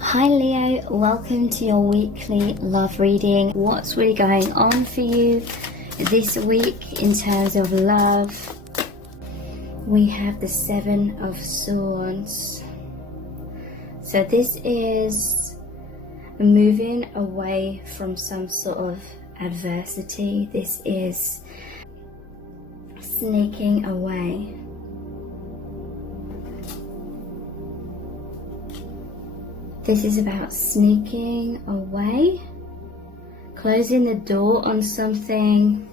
Hi Leo, welcome to your weekly love reading. What's really going on for you this week in terms of love? We have the Seven of Swords. So this is moving away from some sort of adversity. This is sneaking away. This is about sneaking away, closing the door on something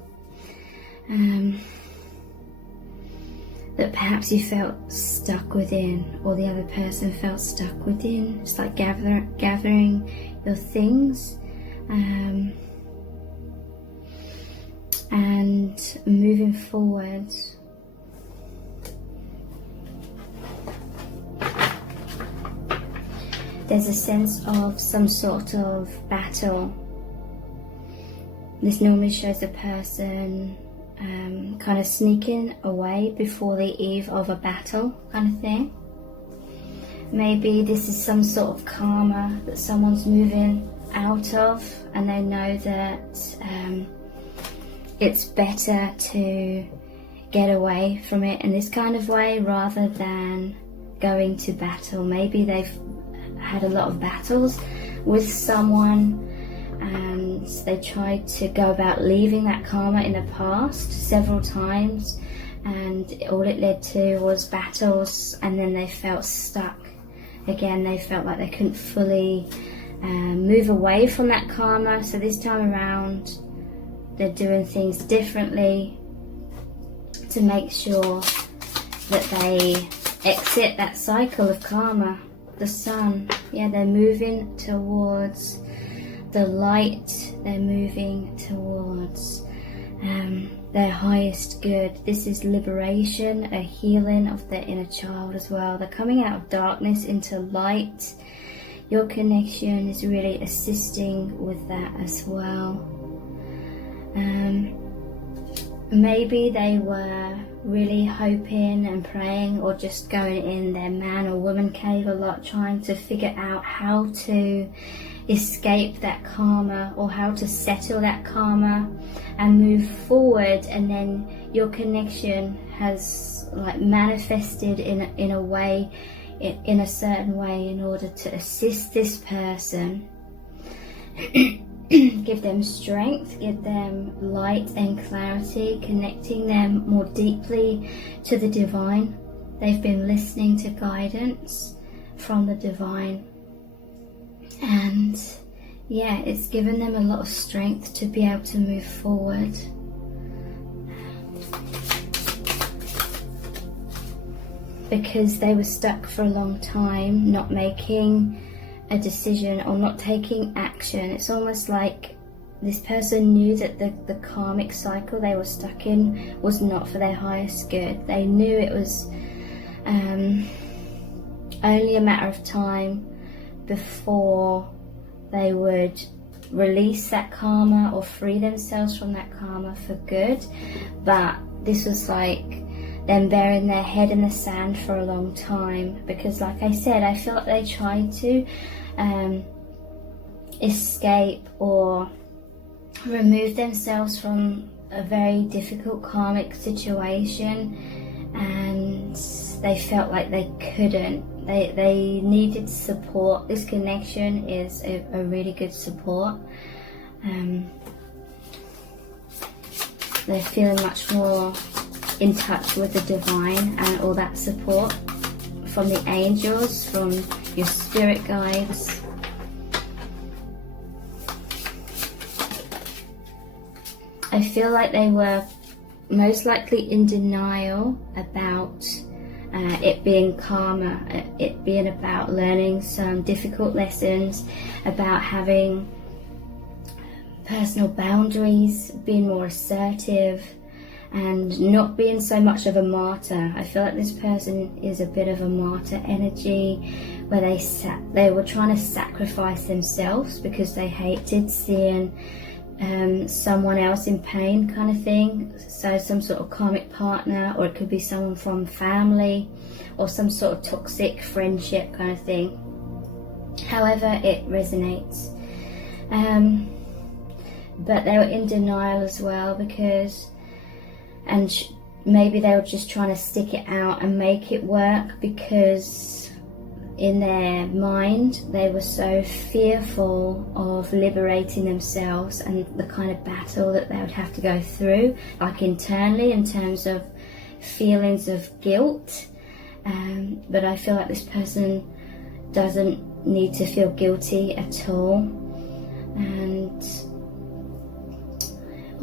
that perhaps you felt stuck within, or the other person felt stuck within. It's like gathering your things and moving forward. There's a sense of some sort of battle. This normally shows a person kind of sneaking away before the eve of a battle kind of thing. Maybe this is some sort of karma that someone's moving out of, and they know that it's better to get away from it in this kind of way rather than going to battle. Maybe they've had a lot of battles with someone and they tried to go about leaving that karma in the past several times, and all it led to was battles, and then they felt stuck again. They felt like they couldn't fully move away from that karma. So this time around they're doing things differently to make sure that they exit that cycle of karma. The sun, yeah, they're moving towards the light. They're moving towards their highest good. This is liberation, a healing of their inner child as well. They're coming out of darkness into light. Your connection is really assisting with that as well. Maybe they were really hoping and praying, or just going in their man or woman cave a lot, trying to figure out how to escape that karma or how to settle that karma and move forward. And then your connection has like manifested in a way, in a certain way, in order to assist this person. Give them strength, give them light and clarity, connecting them more deeply to the divine. They've been listening to guidance from the divine, and yeah, it's given them a lot of strength to be able to move forward. Because they were stuck for a long time, not making a decision or not taking action. It's almost like this person knew that the karmic cycle they were stuck in was not for their highest good. They knew it was only a matter of time before they would release that karma or free themselves from that karma for good. But this was like them burying their head in the sand for a long time, because like I said, I feel like they tried to escape or remove themselves from a very difficult karmic situation, and they felt like they couldn't. They needed support. This connection is a really good support. They're feeling much more in touch with the divine and all that support from the angels, from your spirit guides. I feel like they were most likely in denial about it being karma, it being about learning some difficult lessons, about having personal boundaries, being more assertive, and not being so much of a martyr. I feel like this person is a bit of a martyr energy, where they were trying to sacrifice themselves because they hated seeing someone else in pain kind of thing. So some sort of karmic partner, or it could be someone from family, or some sort of toxic friendship kind of thing. However, it resonates. But they were in denial as well, because, and maybe they were just trying to stick it out and make it work, because in their mind they were so fearful of liberating themselves and the kind of battle that they would have to go through, like internally, in terms of feelings of guilt. But I feel like this person doesn't need to feel guilty at all. And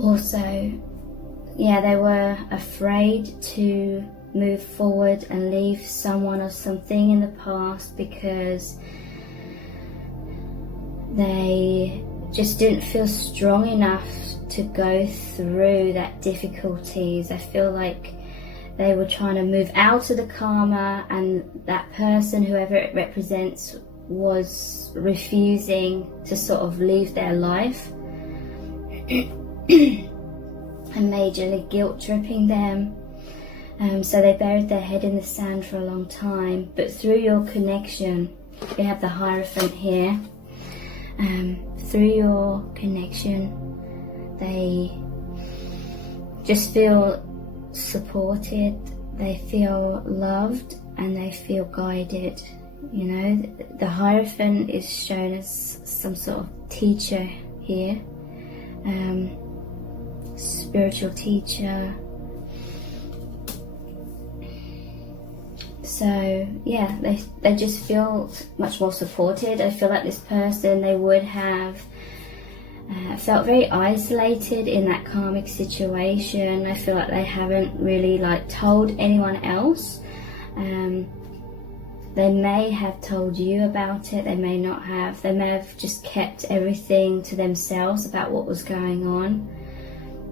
also, yeah, they were afraid to move forward and leave someone or something in the past, because they just didn't feel strong enough to go through that difficulties. I feel like they were trying to move out of the karma, and that person, whoever it represents, was refusing to sort of leave their life and majorly guilt tripping them. So they buried their head in the sand for a long time. But through your connection, we have the Hierophant here. Through your connection, they just feel supported, they feel loved, and they feel guided. You know, the Hierophant is shown as some sort of teacher here, spiritual teacher. So yeah, they just feel much more supported. I feel like this person, they would have felt very isolated in that karmic situation. I feel like they haven't really told anyone else. They may have told you about it, they may not have. They may have just kept everything to themselves about what was going on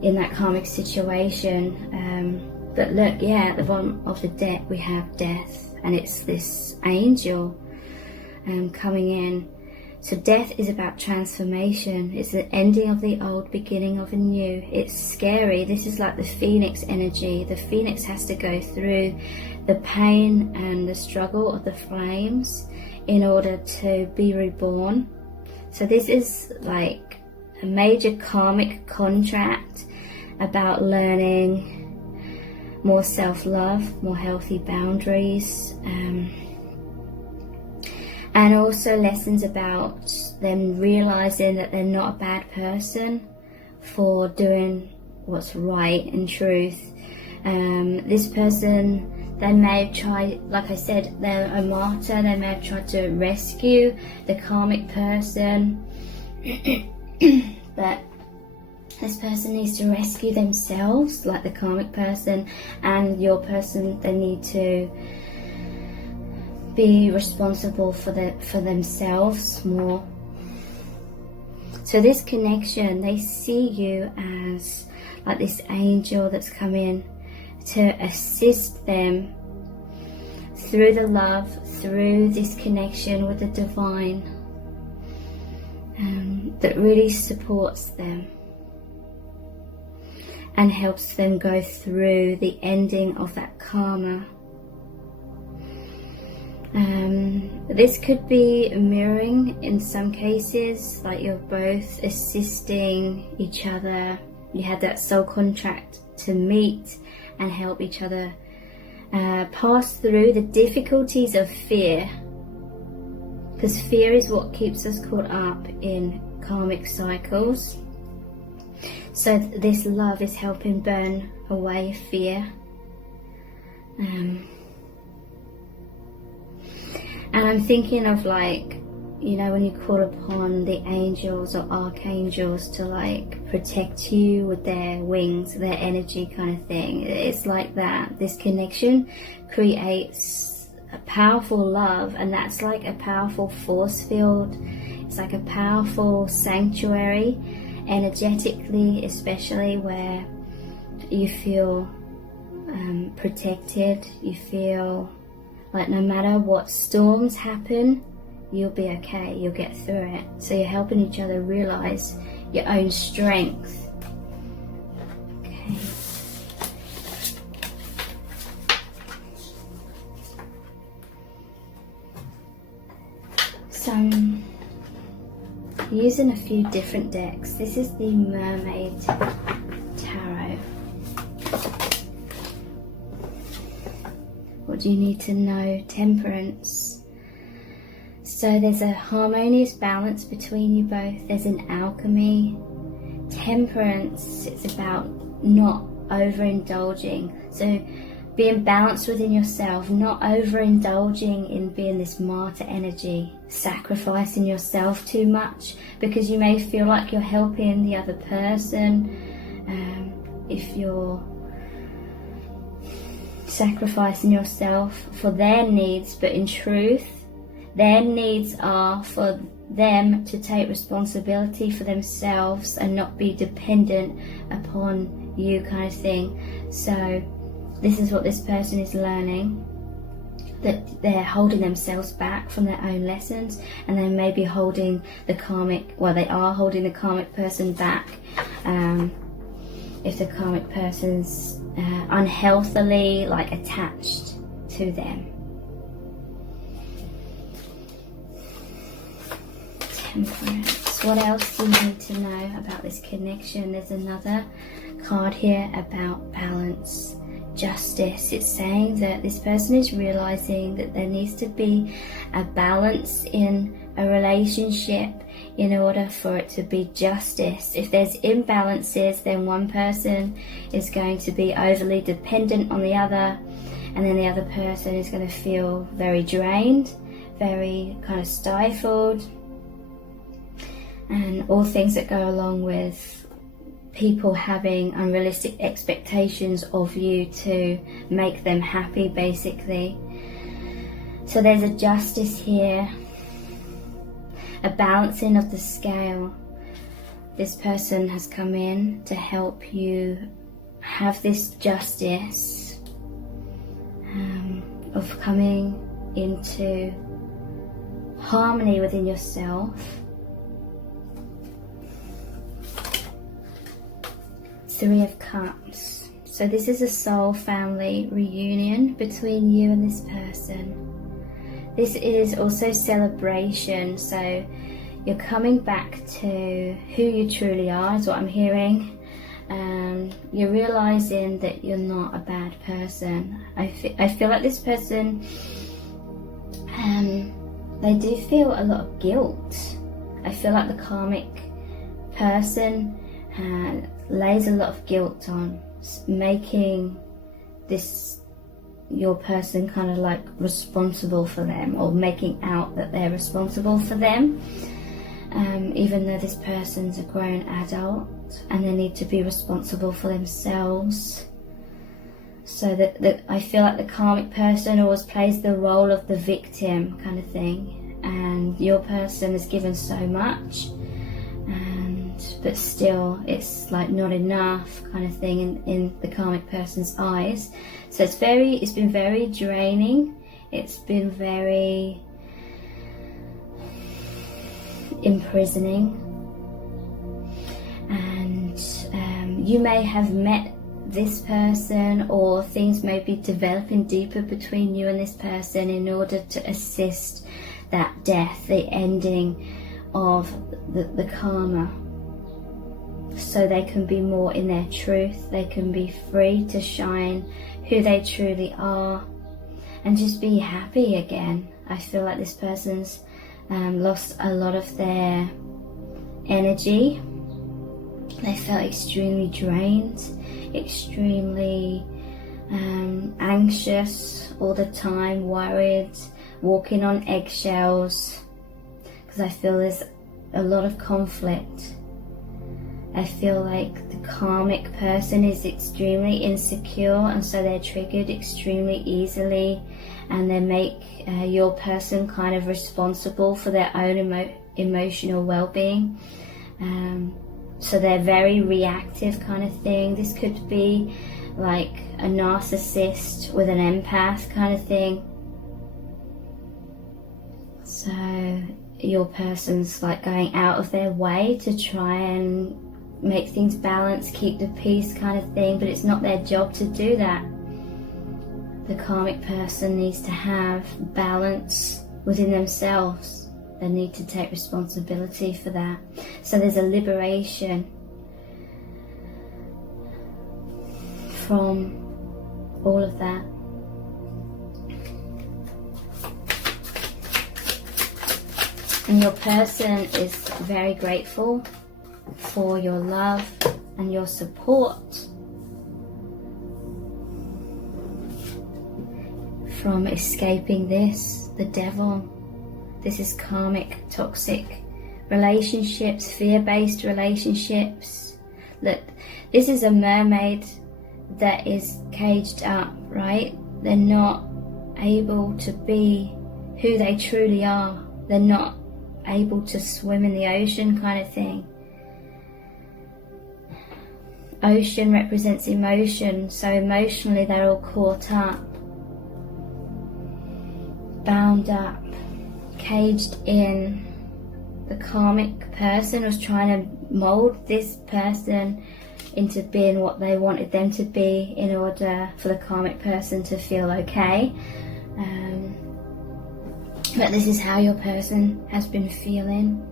in that karmic situation. But look, yeah, at the bottom of the deck we have death, and it's this angel coming in. So death is about transformation. It's the ending of the old, beginning of a new. It's scary. This is like the phoenix energy. The phoenix has to go through the pain and the struggle of the flames in order to be reborn. So this is like a major karmic contract about learning more self-love, more healthy boundaries, and also lessons about them realizing that they're not a bad person for doing what's right and truth. This person, they may have tried, like I said, they're a martyr, they may have tried to rescue the karmic person, but this person needs to rescue themselves, like the karmic person, and your person, they need to be responsible for themselves more. So this connection, they see you as like this angel that's come in to assist them through the love, through this connection with the divine, that really supports them and helps them go through the ending of that karma. This could be mirroring in some cases, like you're both assisting each other. You had that soul contract to meet and help each other pass through the difficulties of fear, because fear is what keeps us caught up in karmic cycles. So this love is helping burn away fear. And I'm thinking of when you call upon the angels or archangels to protect you with their wings, their energy kind of thing. It's like that. This connection creates a powerful love, and that's like a powerful force field. It's like a powerful sanctuary, energetically especially, where you feel protected. You feel like no matter what storms happen, you'll be okay, you'll get through it. So you're helping each other realize your own strength. Okay. Some using a few different decks. This is the Mermaid Tarot. What do you need to know? Temperance. So there's a harmonious balance between you both. There's an alchemy. Temperance, it's about not overindulging. So being balanced within yourself, not overindulging in being this martyr energy, sacrificing yourself too much, because you may feel like you're helping the other person. If you're sacrificing yourself for their needs, but in truth their needs are for them to take responsibility for themselves and not be dependent upon you, kind of thing. So this is what this person is learning, that they're holding themselves back from their own lessons, and they may be holding the karmic, well, they are holding the karmic person back. If the karmic person's unhealthily attached to them. Temperance. What else do you need to know about this connection? There's another card here about balance, justice. It's saying that this person is realizing that there needs to be a balance in a relationship in order for it to be justice. If there's imbalances, then one person is going to be overly dependent on the other, and then the other person is going to feel very drained, very kind of stifled, and all things that go along with people having unrealistic expectations of you to make them happy, basically. So there's a justice here, a balancing of the scale. This person has come in to help you have this justice of coming into harmony within yourself. Three of Cups. So this is a soul family reunion between you and this person. This is also celebration, so you're coming back to who you truly are, is what I'm hearing. You're realizing that you're not a bad person. I feel like this person, they do feel a lot of guilt. I feel like the karmic person lays a lot of guilt on making this your person kind of like responsible for them, or making out that they're responsible for them, even though this person's a grown adult and they need to be responsible for themselves. So that I feel like the karmic person always plays the role of the victim kind of thing, and your person is given so much, but still it's like not enough kind of thing in the karmic person's eyes. So it's been very draining. It's been very imprisoning, and you may have met this person, or things may be developing deeper between you and this person in order to assist that death, the ending of the karma, so they can be more in their truth, they can be free to shine who they truly are and just be happy again. I feel like this person's lost a lot of their energy. They felt extremely drained, extremely anxious all the time, worried, walking on eggshells, because I feel there's a lot of conflict. I feel like the karmic person is extremely insecure, and so they're triggered extremely easily, and they make your person kind of responsible for their own emotional well-being. So they're very reactive kind of thing. This could be like a narcissist with an empath kind of thing. So your person's like going out of their way to try and make things balance, keep the peace kind of thing, but it's not their job to do that. The karmic person needs to have balance within themselves. They need to take responsibility for that. So there's a liberation from all of that. And your person is very grateful for your love and your support from escaping this, the devil. This is karmic, toxic relationships, fear-based relationships. Look, this is a mermaid that is caged up, right? They're not able to be who they truly are. They're not able to swim in the ocean, kind of thing. Ocean represents emotion, so emotionally they're all caught up, bound up, caged in. The karmic person was trying to mold this person into being what they wanted them to be in order for the karmic person to feel okay. But this is how your person has been feeling.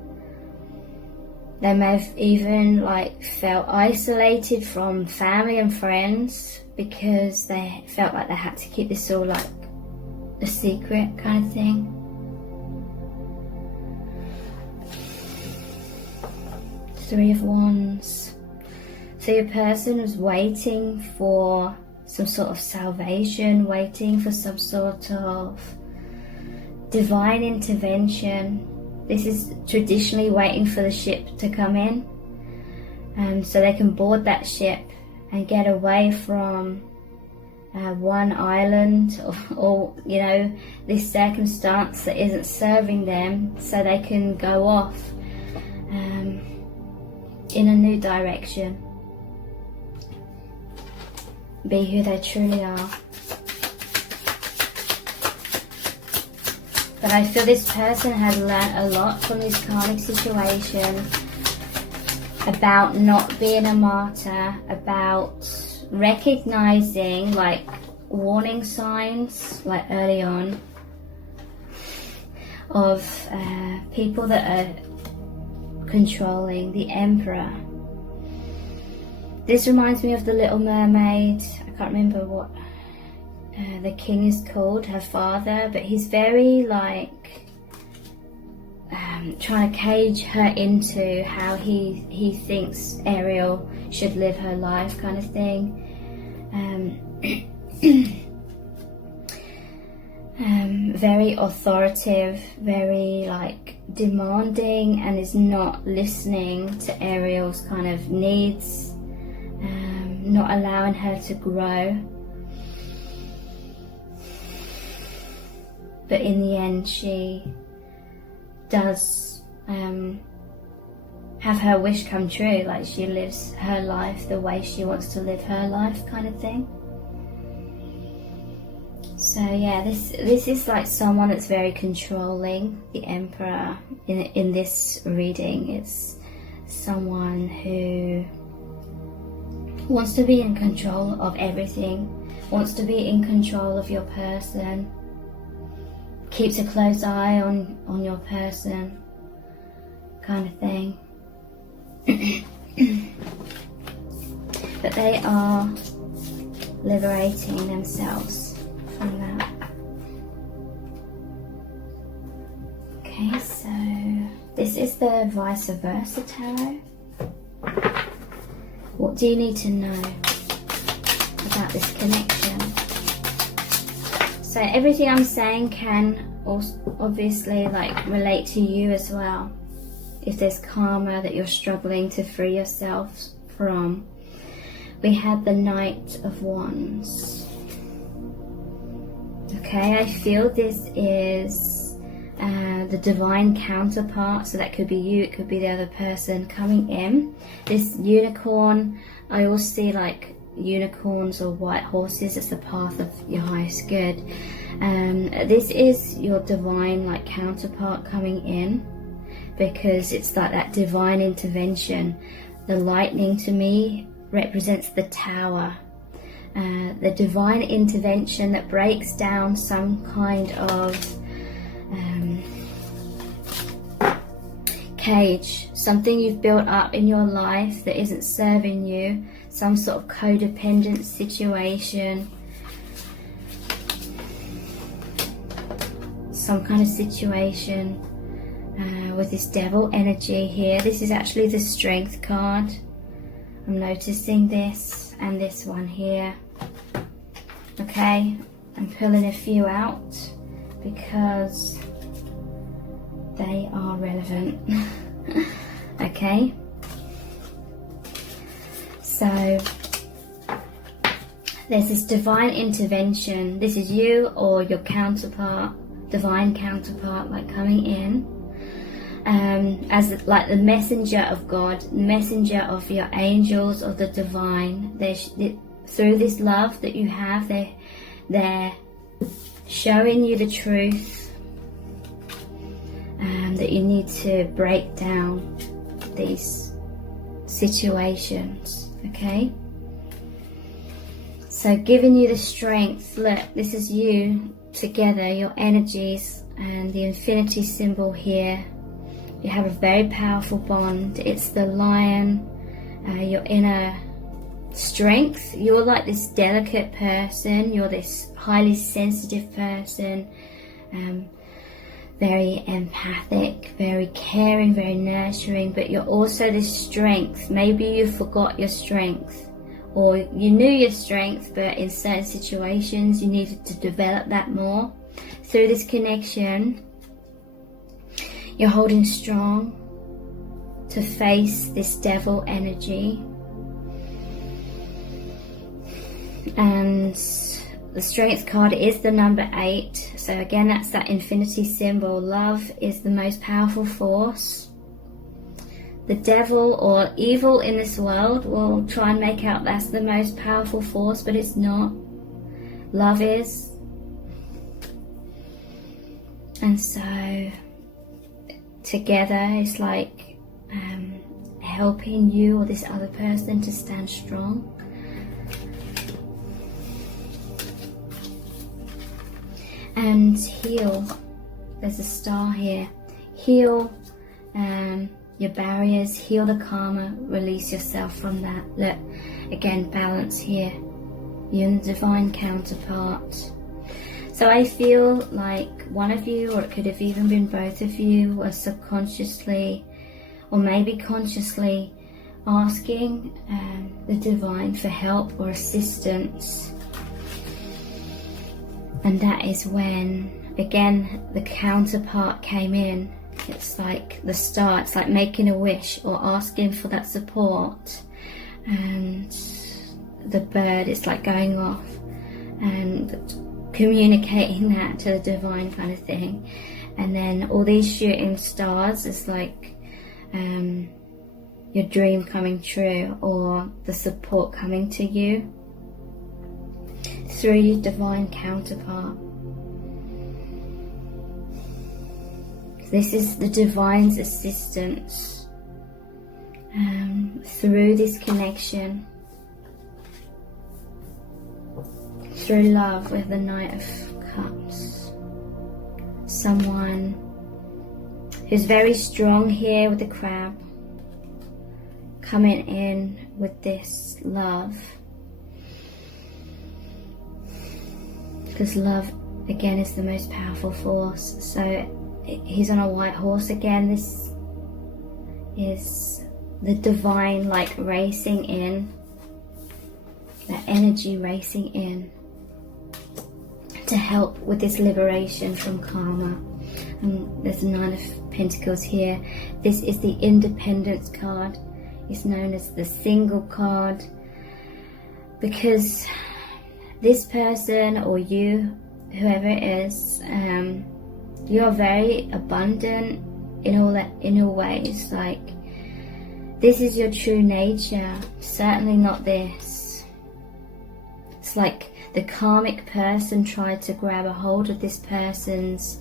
They may have even felt isolated from family and friends because they felt like they had to keep this all a secret kind of thing. Three of Wands. So your person was waiting for some sort of salvation, waiting for some sort of divine intervention. This is traditionally waiting for the ship to come in, so they can board that ship and get away from one island or this circumstance that isn't serving them, so they can go off in a new direction, be who they truly are. But I feel this person had learnt a lot from this karmic situation about not being a martyr, about recognizing warning signs early on of people that are controlling. The Emperor. This reminds me of the Little Mermaid. I can't remember what the king is called, her father, but he's very trying to cage her into how he thinks Ariel should live her life, kind of thing. Very authoritative, very demanding, and is not listening to Ariel's kind of needs, not allowing her to grow. But in the end, she does have her wish come true. She lives her life the way she wants to live her life, kind of thing. So yeah, this is someone that's very controlling. The Emperor in this reading, it's someone who wants to be in control of everything, wants to be in control of your person, keeps a close eye on your person, kind of thing. But they are liberating themselves from that. Okay, so this is the vice versa tarot. What do you need to know about this connection? So everything I'm saying can also obviously relate to you as well. If there's karma that you're struggling to free yourself from. We had the Knight of Wands. Okay, I feel this is the divine counterpart, so that could be you, it could be the other person coming in. This unicorn, I always see unicorns or white horses as the path of your highest good. This is your divine counterpart coming in, because it's that divine intervention. The lightning to me represents the tower, the divine intervention that breaks down some kind of cage, something you've built up in your life that isn't serving you, some sort of codependent situation, some kind of situation with this devil energy here. This is actually the strength card. I'm noticing this, and this one here. Okay, I'm pulling a few out because they are relevant. Okay, so there's this divine intervention. This is you or your counterpart, divine counterpart, like coming in as like the messenger of God, messenger of your angels, of the divine. Through this love that you have, they're showing you the truth that you need to break down these situations. Okay, so giving you the strength. Look, this is you together, your energies, and the infinity symbol here. You have a very powerful bond. It's the lion, your inner strength. You're like this delicate person, you're this highly sensitive person, very empathic, very caring, very nurturing, but you're also this strength. Maybe you forgot your strength, or you knew your strength, but in certain situations you needed to develop that more. Through this connection, you're holding strong to face this devil energy. And the strength card is the number 8. So again, that's that infinity symbol. Love is the most powerful force. The devil or evil in this world will try and make out that's the most powerful force, but it's not. Love is. And so together it's like helping you or this other person to stand strong. And heal. There's a star here. Heal your barriers, heal the karma, release yourself from that. Look, again, balance here. You and the divine counterpart. So I feel like one of you, or it could have even been both of you, were subconsciously or maybe consciously asking the divine for help or assistance. And that is when, again, the counterpart came in. It's like the star, it's like making a wish or asking for that support. And the bird, it's like going off and communicating that to the divine kind of thing. And then all these shooting stars, it's like your dream coming true, or the support coming to you through your divine counterpart. This is the divine's assistance through this connection, through love with the Knight of Cups. Someone who's very strong here with the crab, coming in with this love. Because love, again, is the most powerful force. So he's on a white horse again. This is the divine, like racing in, that energy racing in to help with this liberation from karma. And there's the 9 of Pentacles here. This is the Independence card. It's known as the single card because this person, or you, whoever it is, you are very abundant in all ways. Like, this is your true nature. Certainly not this. It's like the karmic person tried to grab a hold of this person's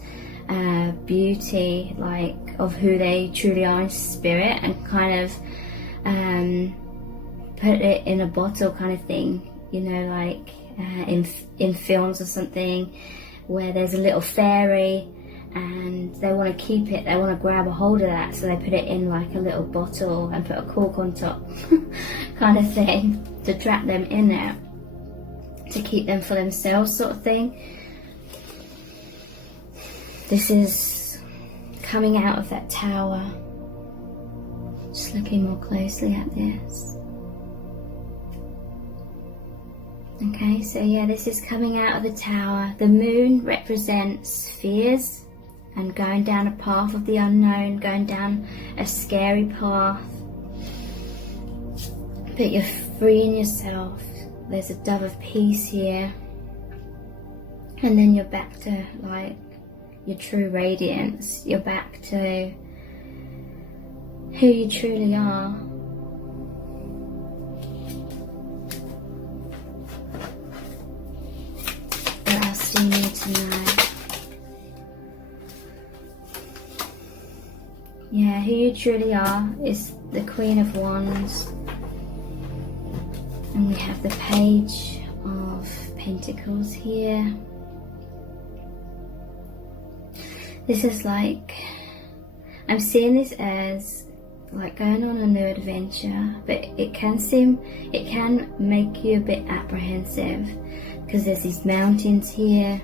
beauty, like of who they truly are in spirit, and kind of put it in a bottle kind of thing, you know, like in films or something, where there's a little fairy and they want to keep it, they want to grab a hold of that, so they put it in like a little bottle and put a cork on top kind of thing to trap them in there, to keep them for themselves sort of thing. This is coming out of that tower. Just looking more closely at this. Okay, so yeah, this is coming out of the tower. The moon represents fears and going down a path of the unknown, going down a scary path. But you're freeing yourself. There's a dove of peace here. And then you're back to like your true radiance. You're back to who you truly are. What else do you need to know? Yeah, who you truly are is the Queen of Wands. And we have the Page of Pentacles here. This is like, I'm seeing this as like going on a new adventure, but it can make you a bit apprehensive because there's these mountains here.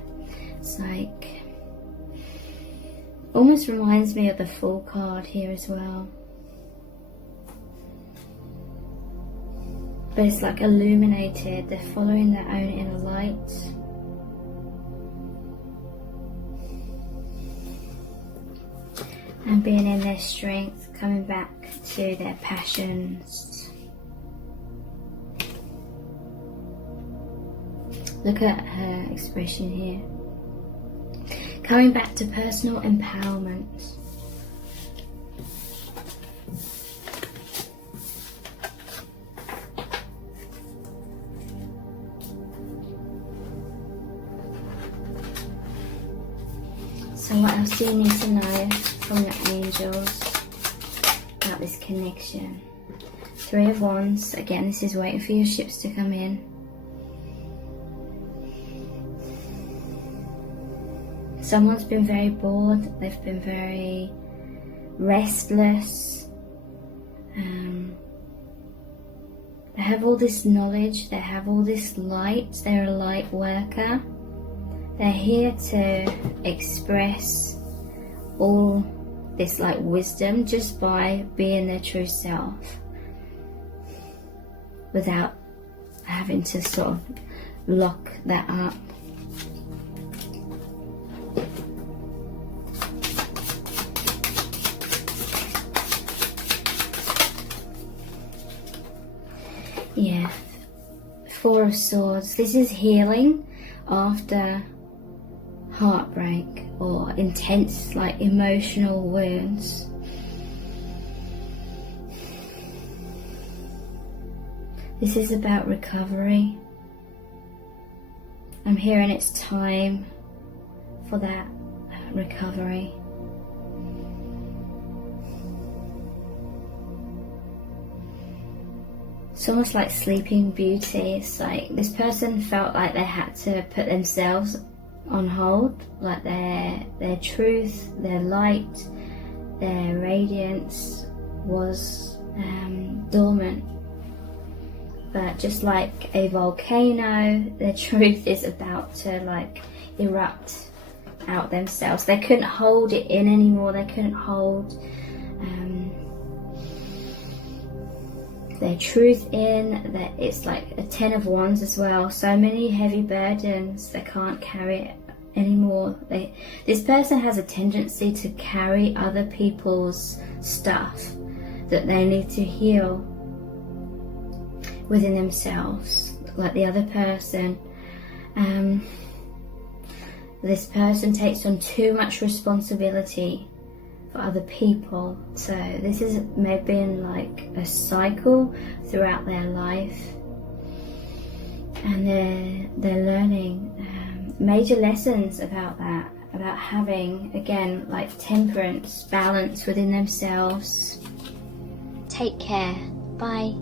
It's like, almost reminds me of the Fool card here as well. But it's like illuminated, they're following their own inner light. And being in their strength, coming back to their passions. Look at her expression here. Coming back to personal empowerment. So what else do you need to know from the angels about this connection? Three of Wands. Again, this is waiting for your ships to come in. Someone's been very bored. They've been very restless. They have all this knowledge. They have all this light. They're a light worker. They're here to express all this like wisdom just by being their true self, without having to sort of lock that up. Yeah, Four of Swords. This is healing after heartbreak or intense like emotional wounds. This is about recovery. I'm hearing it's time for that recovery. It's almost like Sleeping Beauty. It's like this person felt like they had to put themselves on hold, like their truth, their light, their radiance was dormant. But just like a volcano, their truth is about to like erupt out themselves. They couldn't hold it in anymore. They couldn't hold their truth in. That it's like a 10 of Wands as well. So many heavy burdens, they can't carry it anymore. This person has a tendency to carry other people's stuff that they need to heal within themselves, like the other person. This person takes on too much responsibility for other people. So this has maybe been like a cycle throughout their life, and they're learning major lessons about that, about having, again, like temperance, balance within themselves. Take care. Bye.